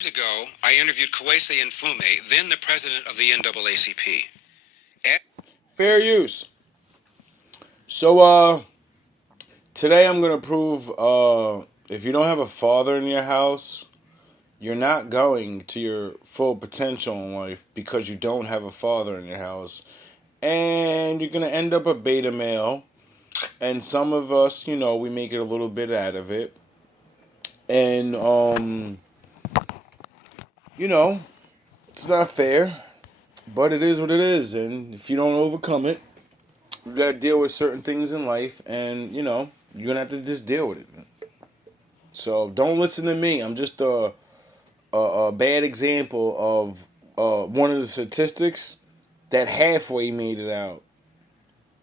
Years ago, I interviewed Kwesi Nfume, then the president of the NAACP. Fair use. So, today I'm gonna prove, if you don't have a father in your house, you're not going to your full potential in life because you don't have a father in your house, and you're gonna end up a beta male. And some of us, we make it a little bit out of it, and you know, it's not fair, but it is what it is. And if you don't overcome it, you gotta deal with certain things in life, and you're gonna have to just deal with it. So don't listen to me. I'm just a bad example of one of the statistics that halfway made it out.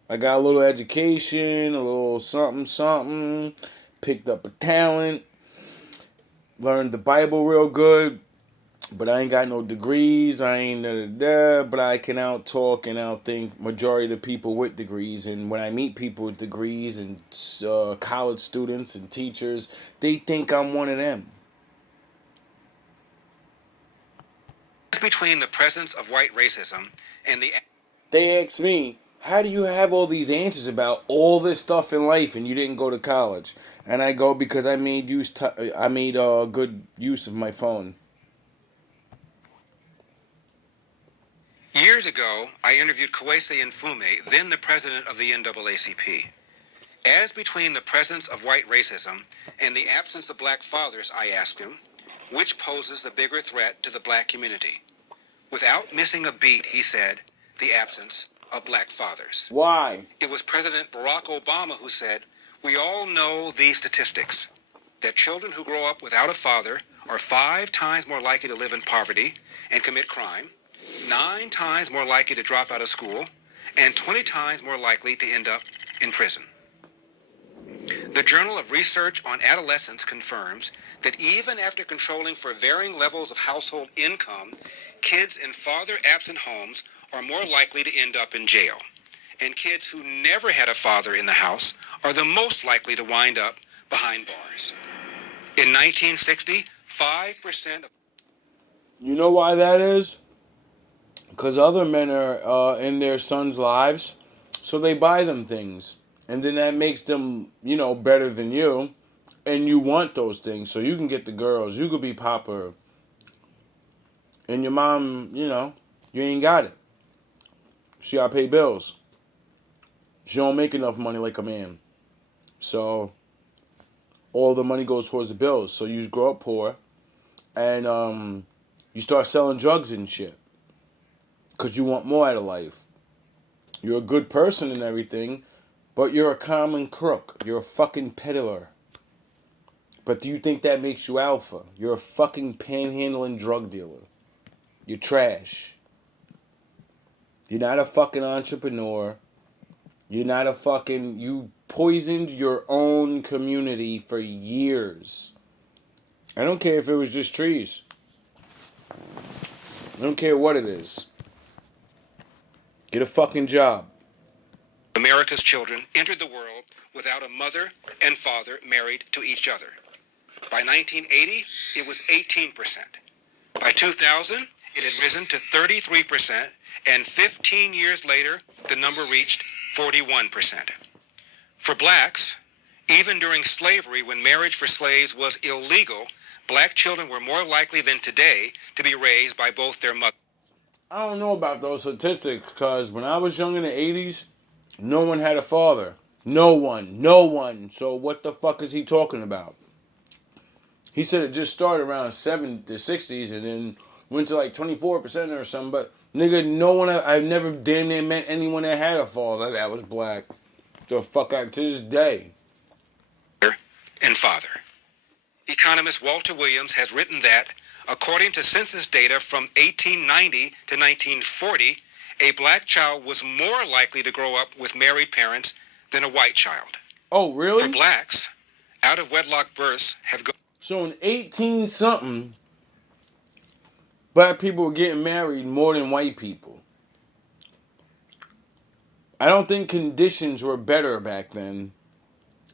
I got a little education, a little something, something, picked up a talent, learned the Bible real good, but I ain't got no degrees. I ain't but I can out talk and out think majority of the people with degrees. And when I meet people with degrees and college students and teachers, they think I'm one of them. Between the presence of white racism and the... They ask me, how do you have all these answers about all this stuff in life and you didn't go to college? And I go, because I made good use of my phone. Years ago, I interviewed Kwesi Nfume, then the president of the NAACP. As between the presence of white racism and the absence of black fathers, I asked him, which poses the bigger threat to the black community? Without missing a beat, he said, the absence of black fathers. Why? It was President Barack Obama who said, we all know these statistics, that children who grow up without a father are 5 times more likely to live in poverty and commit crime, 9 times more likely to drop out of school, and 20 times more likely to end up in prison. The Journal of Research on Adolescence confirms that even after controlling for varying levels of household income, kids in father-absent homes are more likely to end up in jail. And kids who never had a father in the house are the most likely to wind up behind bars. In 1960, 5% of... You know why that is? Because other men are in their sons' lives, so they buy them things. And then that makes them, better than you. And you want those things, so you can get the girls. You could be Papa. And your mom, you ain't got it. She gotta pay bills. She don't make enough money like a man. So all the money goes towards the bills. So you grow up poor, and you start selling drugs and shit. Because you want more out of life. You're a good person and everything, but you're a common crook. You're a fucking peddler. But do you think that makes you alpha? You're a fucking panhandling drug dealer. You're trash. You're not a fucking entrepreneur. You're not a fucking... You poisoned your own community for years. I don't care if it was just trees. I don't care what it is. Get a fucking job. America's children entered the world without a mother and father married to each other. By 1980, it was 18%. By 2000, it had risen to 33%, and 15 years later, the number reached 41%. For blacks, even during slavery, when marriage for slaves was illegal, black children were more likely than today to be raised by both their mothers. I don't know about those statistics, because when I was young in the 80s, no one had a father. No one. No one. So what the fuck is he talking about? He said it just started around 7 to 60s and then went to like 24% or something. But nigga, no one, I've never damn near met anyone that had a father that was black. The fuck out to this day. And father. Economist Walter Williams has written that, according to census data from 1890 to 1940, a black child was more likely to grow up with married parents than a white child. Oh, really? For blacks, out-of-wedlock births have gone... So in 18-something, black people were getting married more than white people. I don't think conditions were better back then.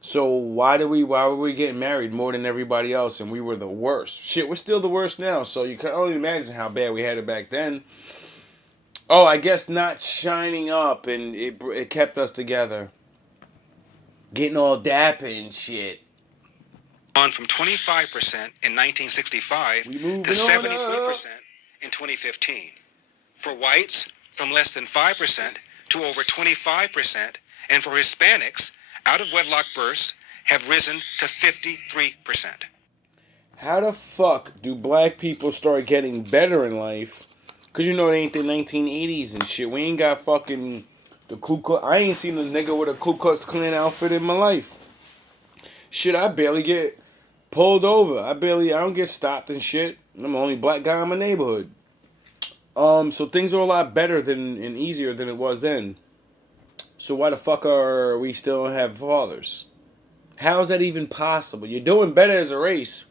So why were we getting married more than everybody else and we were the worst? Shit, we're still the worst now. So you can only imagine how bad we had it back then. Oh, I guess not shining up and it kept us together. Getting all dapper and shit. On from 25% in 1965 We to moving on 73% in 2015. For whites, from less than 5% to over 25%, and for Hispanics, out of wedlock births have risen to 53%. How the fuck do black people start getting better in life? Cause you know it ain't the 1980s and shit. We ain't got fucking the Ku Klux. I ain't seen a nigga with a Ku Klux Klan outfit in my life. Shit, I barely get pulled over. I don't get stopped and shit. I'm the only black guy in my neighborhood. So things are a lot better than and easier than it was then. So why the fuck are we still have fathers? How is that even possible? You're doing better as a race,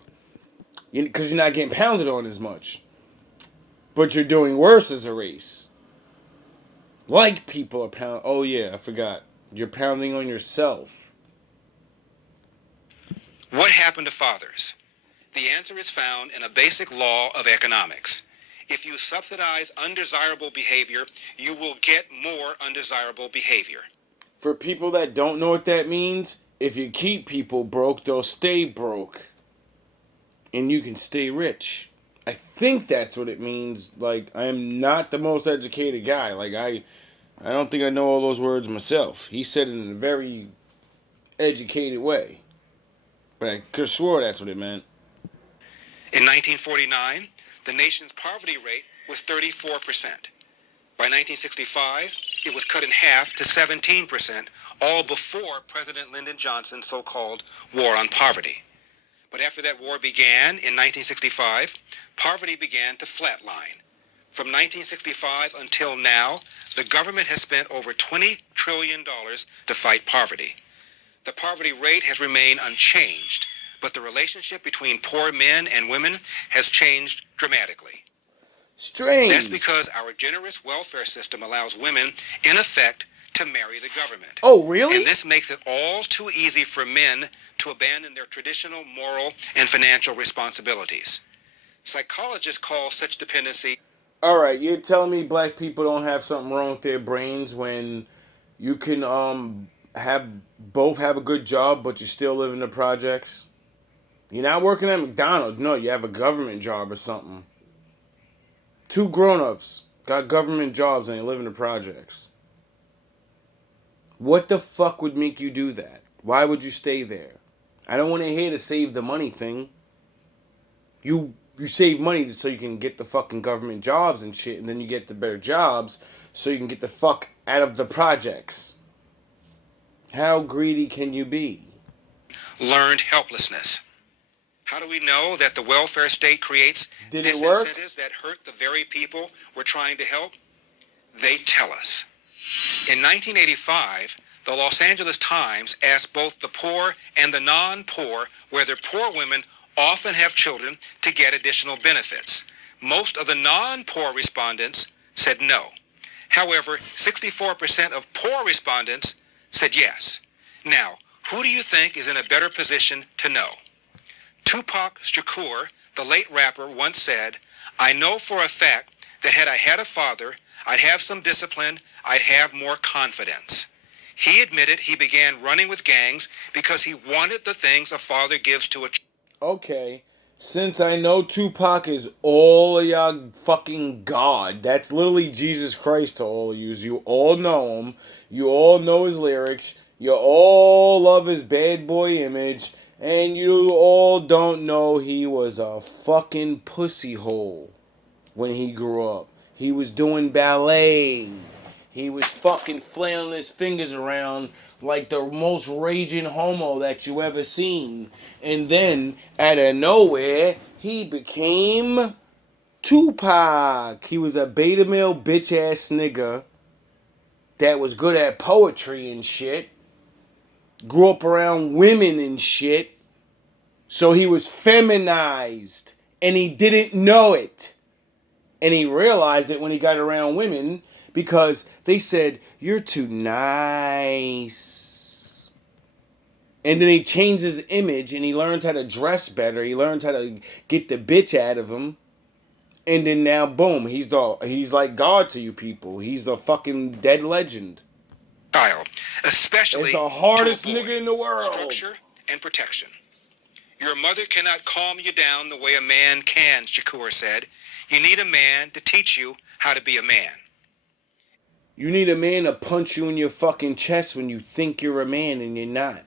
because you're not getting pounded on as much. But you're doing worse as a race. Like people are pound. Oh yeah, I forgot. You're pounding on yourself. What happened to fathers? The answer is found in a basic law of economics. If you subsidize undesirable behavior, you will get more undesirable behavior. For people that don't know what that means, if you keep people broke, they'll stay broke. And you can stay rich. I think that's what it means. Like, I am not the most educated guy. Like, I don't think I know all those words myself. He said it in a very educated way. But I could have swore that's what it meant. In 1949, the nation's poverty rate was 34%. By 1965, it was cut in half to 17%, all before President Lyndon Johnson's so-called War on Poverty. But after that war began in 1965, poverty began to flatline. From 1965 until now, the government has spent over $20 trillion to fight poverty. The poverty rate has remained unchanged, but the relationship between poor men and women has changed dramatically. Strange. That's because our generous welfare system allows women, in effect, to marry the government. Oh, really? And this makes it all too easy for men to abandon their traditional moral and financial responsibilities. Psychologists call such dependency. Alright, you're telling me black people don't have something wrong with their brains when you can have both have a good job but you still live in the projects? You're not working at McDonald's. No, you have a government job or something. Two grown-ups got government jobs and they live in the projects. What the fuck would make you do that? Why would you stay there? I don't want to hear the save the money thing. You save money so you can get the fucking government jobs and shit, and then you get the better jobs so you can get the fuck out of the projects. How greedy can you be? Learned helplessness. How do we know that the welfare state creates Did it work? disincentives that hurt the very people we're trying to help? They tell us. In 1985, the Los Angeles Times asked both the poor and the non-poor whether poor women often have children to get additional benefits. Most of the non-poor respondents said no. However, 64% of poor respondents said yes. Now, who do you think is in a better position to know? Tupac Shakur, the late rapper, once said, "I know for a fact that had I had a father, I'd have some discipline, I'd have more confidence." He admitted he began running with gangs because he wanted the things a father gives to a child. Okay, since I know Tupac is all of y'all fucking God, that's literally Jesus Christ to all of you. You all know him. You all know his lyrics. You all love his bad boy image. And you all don't know he was a fucking pussy hole when he grew up. He was doing ballet. He was fucking flailing his fingers around like the most raging homo that you ever seen. And then, out of nowhere, he became Tupac. He was a beta male bitch ass nigga that was good at poetry and shit. Grew up around women and shit. So he was feminized. And he didn't know it. And he realized it when he got around women because they said, "You're too nice." And then he changed his image and he learned how to dress better. He learned how to get the bitch out of him. And then now, boom, he's like God to you people. He's a fucking dead legend. Child, especially It's the hardest to avoid nigga in the world. structure and protection. Your mother cannot calm you down the way a man can, Shakur said. You need a man to teach you how to be a man. You need a man to punch you in your fucking chest when you think you're a man and you're not.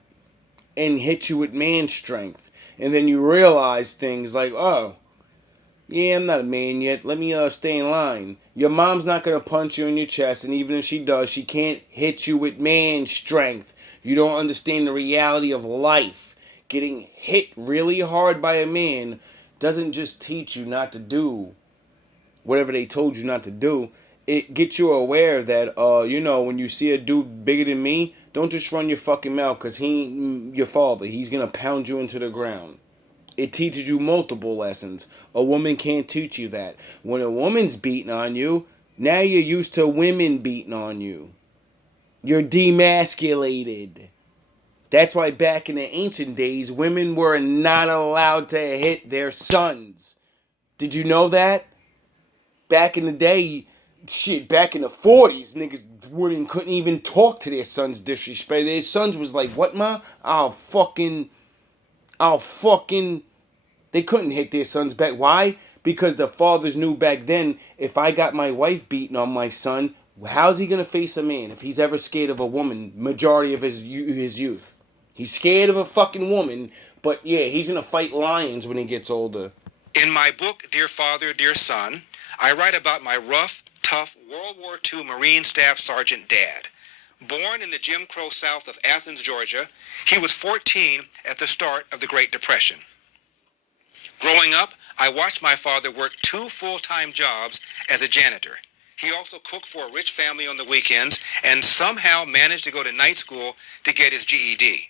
And hit you with man strength. And then you realize things like, oh, yeah, I'm not a man yet. Let me stay in line. Your mom's not going to punch you in your chest, and even if she does, she can't hit you with man strength. You don't understand the reality of life. Getting hit really hard by a man doesn't just teach you not to do whatever they told you not to do. It gets you aware that, when you see a dude bigger than me, don't just run your fucking mouth because he ain't your father. He's going to pound you into the ground. It teaches you multiple lessons. A woman can't teach you that. When a woman's beating on you, now you're used to women beating on you. You're demasculated. That's why back in the ancient days, women were not allowed to hit their sons. Did you know that? Back in the day, back in the 40s, women couldn't even talk to their sons disrespect. Their sons was like, what, ma? I'll fucking... They couldn't hit their sons back. Why? Because the fathers knew back then, if I got my wife beaten on my son, how's he going to face a man if he's ever scared of a woman majority of his youth? He's scared of a fucking woman, but yeah, he's going to fight lions when he gets older. In my book, Dear Father, Dear Son, I write about my rough, tough World War II Marine Staff Sergeant dad. Born in the Jim Crow South of Athens, Georgia, he was 14 at the start of the Great Depression. Growing up, I watched my father work 2 full-time jobs as a janitor. He also cooked for a rich family on the weekends and somehow managed to go to night school to get his GED.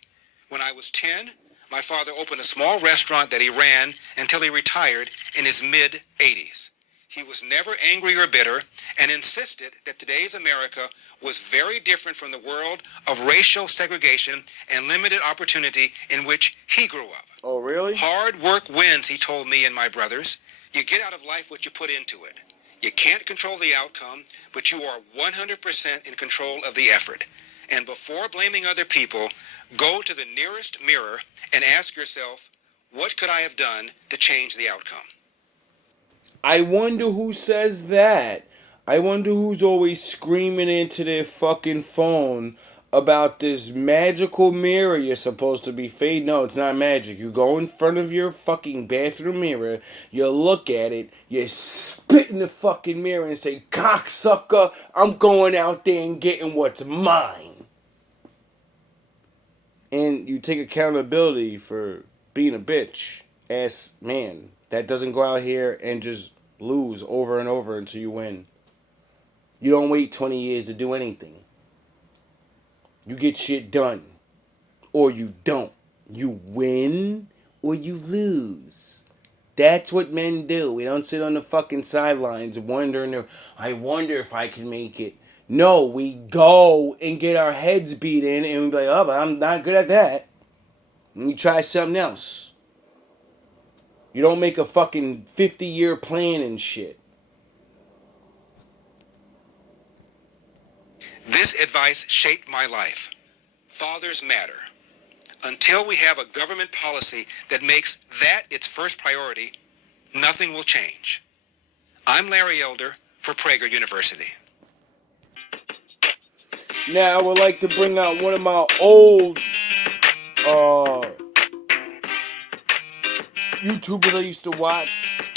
When I was 10, my father opened a small restaurant that he ran until he retired in his mid-80s. He was never angry or bitter and insisted that today's America was very different from the world of racial segregation and limited opportunity in which he grew up. Oh, really? Hard work wins, he told me and my brothers. You get out of life what you put into it. You can't control the outcome, but you are 100% in control of the effort. And before blaming other people, go to the nearest mirror and ask yourself, what could I have done to change the outcome? I wonder who says that. I wonder who's always screaming into their fucking phone about this magical mirror you're supposed to be fading. No, it's not magic. You go in front of your fucking bathroom mirror, you look at it, you spit in the fucking mirror and say, cocksucker, I'm going out there and getting what's mine. And you take accountability for being a bitch ass man that doesn't go out here and just lose over and over until you win. You don't wait 20 years to do anything. You get shit done. Or you don't. You win or you lose. That's what men do. We don't sit on the fucking sidelines wondering, I wonder if I can make it. No, we go and get our heads beat in and we be like, oh, but I'm not good at that. Let me try something else. You don't make a fucking 50-year plan and shit. This advice shaped my life. Fathers matter. Until we have a government policy that makes that its first priority, nothing will change. I'm Larry Elder for Prager University. Now I would like to bring out one of my old YouTubers I used to watch.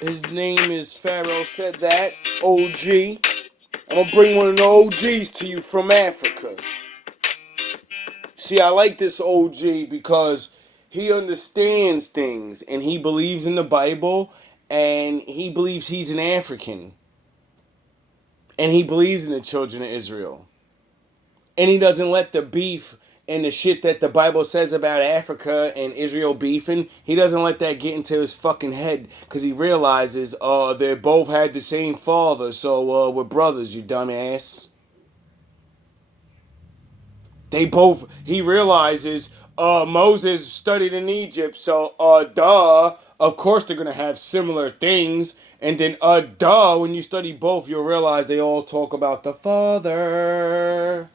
His name is Pharaoh Said That, OG. I'm going to bring one of the OGs to you from Africa. See, I like this OG because he understands things and he believes in the Bible and he believes he's an African. And he believes in the children of Israel. And he doesn't let the beef and the shit that the Bible says about Africa and Israel beefing, he doesn't let that get into his fucking head because he realizes they both had the same father, so we're brothers, you dumbass. He realizes, Moses studied in Egypt, so duh. Of course they're gonna have similar things. And then duh, when you study both, you'll realize they all talk about the Father.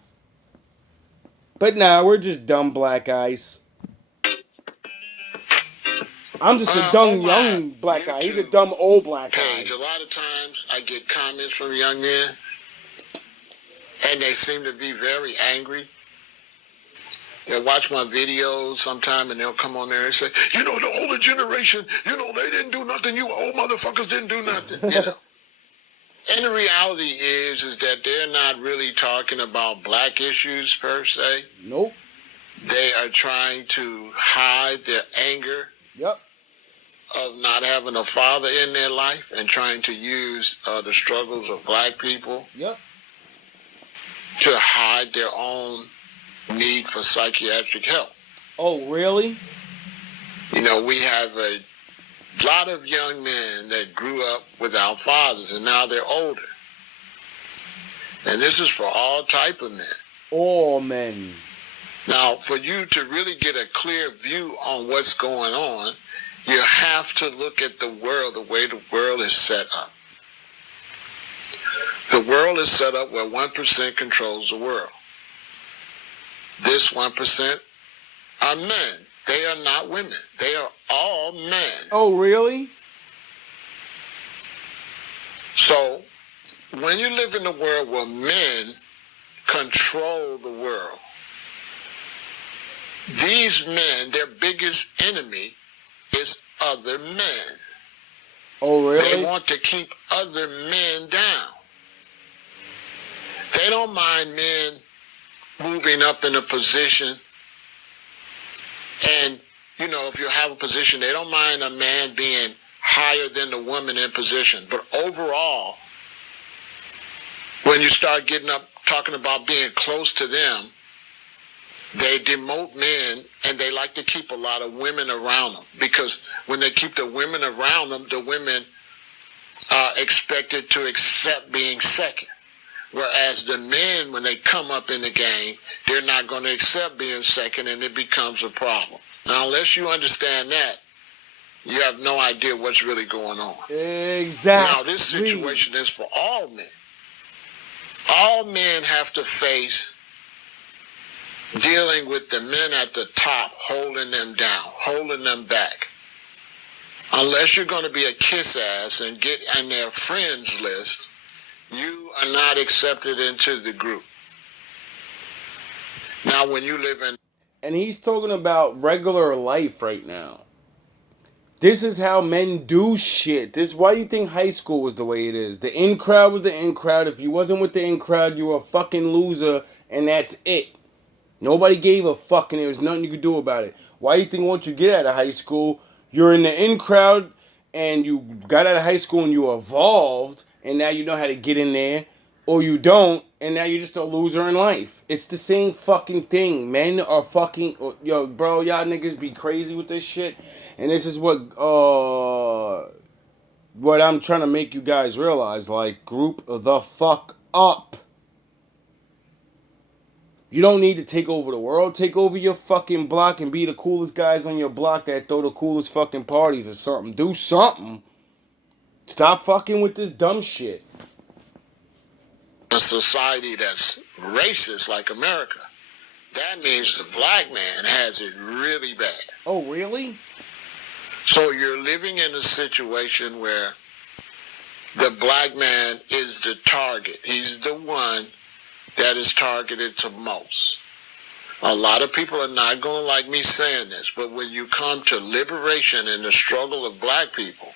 But nah, we're just dumb black guys. I'm just a dumb On my young black guy. He's a YouTube dumb old black guy. page, a lot of times I get comments from young men, and they seem to be very angry. They'll watch my videos sometime, and they'll come on there and say, you know, the older generation, you know, they didn't do nothing. You old motherfuckers didn't do nothing. You know. And the reality is that they're not really talking about black issues per se. Nope. They are trying to hide their anger Yep. of not having a father in their life and trying to use the struggles of black people Yep. to hide their own need for psychiatric help. Oh, really? You know, we have a lot of young men that grew up without fathers and now they're older. And this is for all type of men. All men. Now, for you to really get a clear view on what's going on, you have to look at the world, the way the world is set up. The world is set up where 1% controls the world. This 1% are men. They are not women. They are all men. Oh, really? So, when you live in a world where men control the world, these men, their biggest enemy is other men. Oh, really? They want to keep other men down. They don't mind men moving up in a position. And, you know, if you have a position, they don't mind a man being higher than the woman in position. But overall, when you start getting up, talking about being close to them, they demote men, and they like to keep a lot of women around them. Because when they keep the women around them, the women are expected to accept being second. Whereas the men, when they come up in the game, they're not going to accept being second, and it becomes a problem. Now, unless you understand that, you have no idea what's really going on. Exactly. Now, this situation is for all men. All men have to face dealing with the men at the top, holding them down, holding them back. Unless you're going to be a kiss ass and get on their friends list, you are not accepted into the group. Now, when you live in... And he's talking about regular life right now. This is how men do shit. This is why you think high school was the way it is. The in crowd was the in crowd. If you wasn't with the in crowd, you were a fucking loser, and that's it. Nobody gave a fuck, and there was nothing you could do about it. Why you think once you get out of high school, you're in the in crowd, and you got out of high school and you evolved, and now you know how to get in there, or you don't, and now you're just a loser in life. It's the same fucking thing. Men are fucking... Yo, bro, y'all niggas be crazy with this shit. And this is what I'm trying to make you guys realize. Like, group the fuck up. You don't need to take over the world. Take over your fucking block and be the coolest guys on your block that throw the coolest fucking parties or something. Do something. Stop fucking with this dumb shit. a society that's racist like America, that means the black man has it really bad. Oh, really? So you're living in a situation where the black man is the target. He's the one that is targeted to most. A lot of people are not going to like me saying this, but when you come to liberation and the struggle of black people,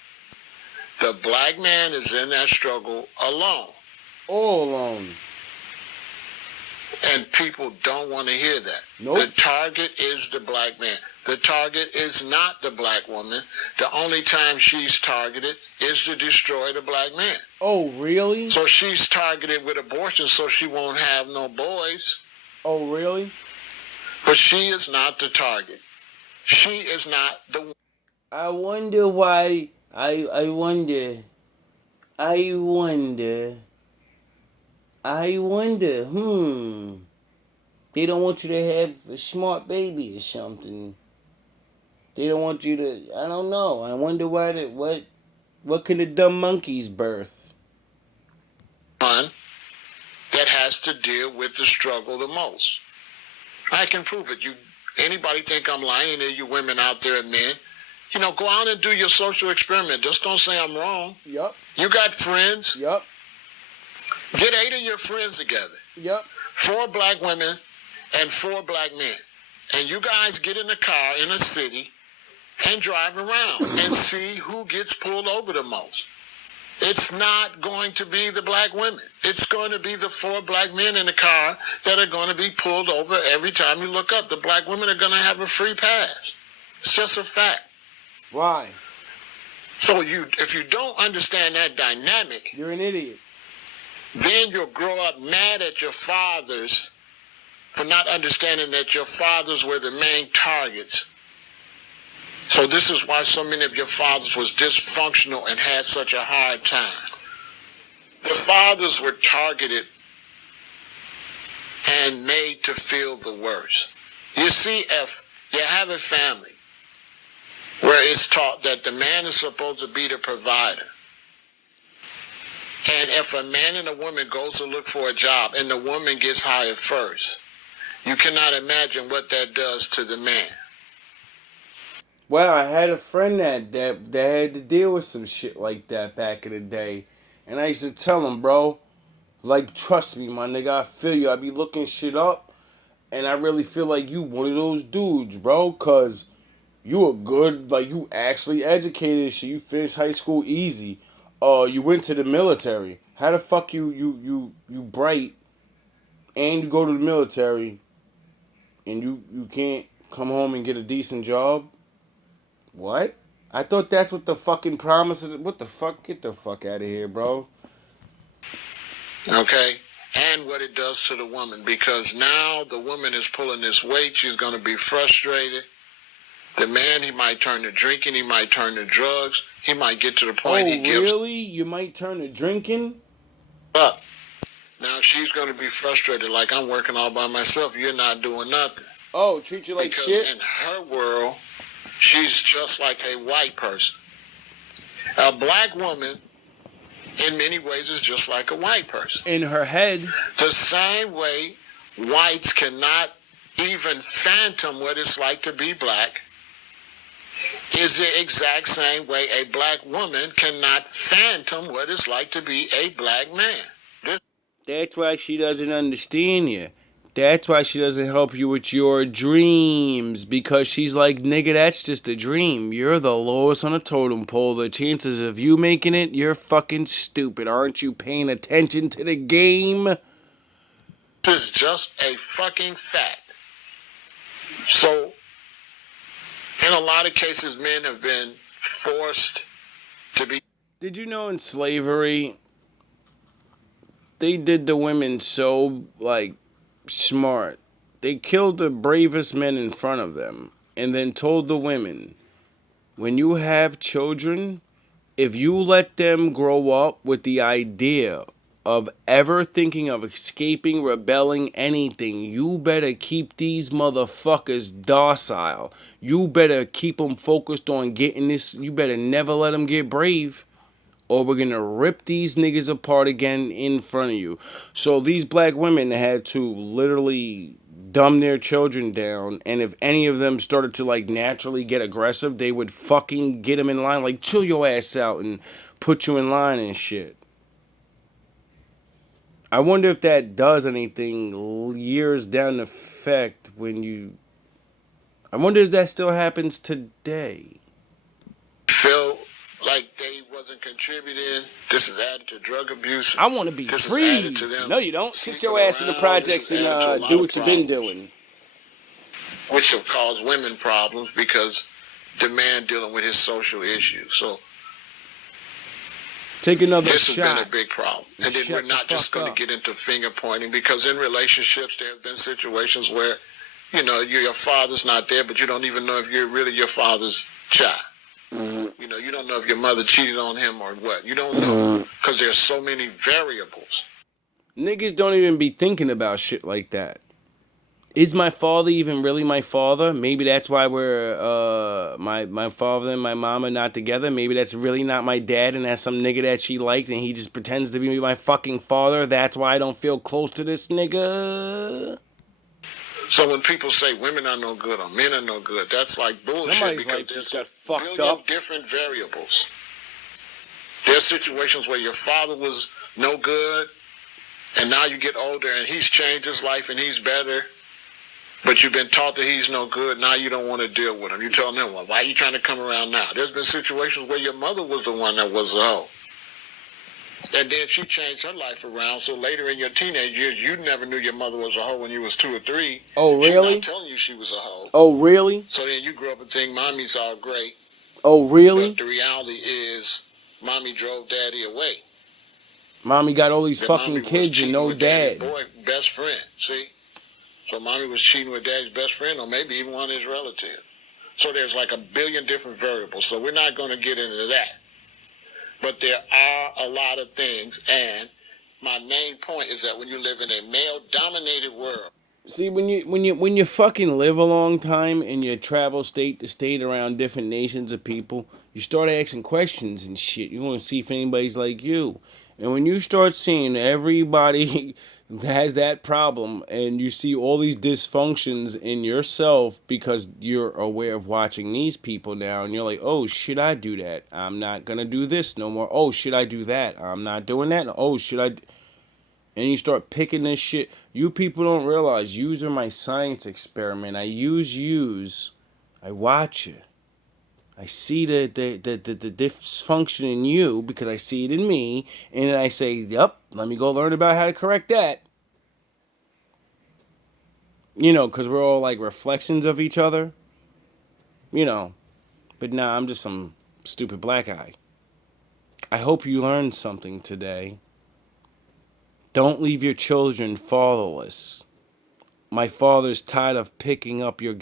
the black man is in that struggle alone. All alone. And people don't want to hear that. Nope. The target is the black man. The target is not the black woman. The only time she's targeted is to destroy the black man. Oh, really? So she's targeted with abortion so she won't have no boys. Oh, really? But she is not the target. She is not the one. I wonder why. I wonder. They don't want you to have a smart baby or something. They don't want you to. I don't know. I wonder what can the dumb monkeys birth? One that has to deal with the struggle the most. I can prove it. Anybody think I'm lying? There, you women out there and men. Go out and do your social experiment. Just don't say I'm wrong. Yup. You got friends. Yup. Get 8 of your friends together. Yup. 4 black women and 4 black men. And you guys get in a car in a city and drive around and see who gets pulled over the most. It's not going to be the black women. It's going to be the 4 black men in the car that are going to be pulled over every time you look up. The black women are going to have a free pass. It's just a fact. Why? So if you don't understand that dynamic, You're an idiot. then you'll grow up mad at your fathers for not understanding that your fathers were the main targets. So this is why so many of your fathers was dysfunctional and had such a hard time. The fathers were targeted and made to feel the worst. You see, if you have a family where it's taught that the man is supposed to be the provider, and if a man and a woman goes to look for a job and the woman gets hired first, you cannot imagine what that does to the man. Well, I had a friend that had to deal with some shit like that back in the day. And I used to tell him, bro, like, trust me, my nigga, I feel you. I be looking shit up, and I really feel like you one of those dudes, bro, because you a good, like, you actually educated shit. You finished high school easy. You went to the military. How the fuck you bright, and you go to the military, and you can't come home and get a decent job? What? I thought that's what the fucking promise is. What the fuck? Get the fuck out of here, bro. Okay? And what it does to the woman, because now the woman is pulling this weight. She's going to be frustrated. The man, he might turn to drinking. He might turn to drugs. He might get to the point he gives really? You might turn to drinking? up. Now she's going to be frustrated, like, I'm working all by myself. You're not doing nothing. Oh, treat you like Because shit? in her world, she's just like a white person. A black woman, in many ways, is just like a white person. In her head. The same way whites cannot even phantom what it's like to be black is the exact same way a black woman cannot phantom what it's like to be a black man. That's why she doesn't understand you. That's why she doesn't help you with your dreams. Because she's like, nigga, that's just a dream. You're the lowest on a totem pole. The chances of you making it, you're fucking stupid. Aren't you paying attention to the game? This is just a fucking fact. So, in a lot of cases, men have been forced to be. Did you know in slavery, they did the women so, like, smart. They killed the bravest men in front of them and then told the women, when you have children, if you let them grow up with the idea of ever thinking of escaping, rebelling, anything, you better keep these motherfuckers docile. You better keep them focused on getting this. You better never let them get brave, or we're gonna rip these niggas apart again in front of you. So these black women had to literally dumb their children down, and if any of them started to like naturally get aggressive, they would fucking get them in line, like chill your ass out and put you in line and shit. I wonder if that does anything years down the effect when you. I wonder if that still happens today. Feel like they wasn't contributing. This is added to drug abuse. I want to be This free. is added to them. No, you don't. Sit sleeping your ass in the around. projects This is added to a and lot do of what you've been problems, doing. which have caused women problems because the man dealing with his social issues. So Take another this has shot. been a big problem. And then Shut we're the not just fuck going up. to get into finger pointing, because in relationships there have been situations where, your father's not there, but you don't even know if you're really your father's child. You don't know if your mother cheated on him or what. You don't know, because there's so many variables. Niggas don't even be thinking about shit like that. Is my father even really my father? Maybe that's why we're my father and my mom are not together. Maybe that's really not my dad, and that's some nigga that she likes, and he just pretends to be my fucking father. That's why I don't feel close to this nigga. So when people say women are no good or men are no good, that's like bullshit. Somebody's because life there's just got a fucked billion up. different variables. There's situations where your father was no good, and now you get older and he's changed his life and he's better, but you've been taught that he's no good. Now you don't want to deal with him. You tell them, well, why are you trying to come around now? There's been situations where your mother was the one that was a hoe. And then she changed her life around. So later in your teenage years, you never knew your mother was a hoe when you was 2 or 3. Oh, really? She's not telling you she was a hoe. Oh, really? So then you grew up and think mommy's all great. Oh, really? But the reality is, mommy drove daddy away. Mommy got all these That fucking mommy was kids and cheating no with daddy's dad. best friend. See? So mommy was cheating with daddy's best friend, or maybe even one of his relatives. So there's like a billion different variables. So we're not going to get into that. But there are a lot of things, and my main point is that when you live in a male-dominated world. See, when you fucking live a long time and you travel state to state around different nations of people, you start asking questions and shit. You want to see if anybody's like you. And when you start seeing everybody has that problem and you see all these dysfunctions in yourself because you're aware of watching these people now and you're like, oh, should I do that? I'm not going to do this no more. Oh, should I do that? I'm not doing that. Oh, should I... And you start picking this shit. You people don't realize yous are my science experiment. I use. I watch it. I see the dysfunction in you because I see it in me, and then I say, "Yep, let me go learn about how to correct that." You know, because we're all like reflections of each other. You know, but nah, I'm just some stupid black guy. I hope you learned something today. Don't leave your children fatherless. My father's tired of picking up your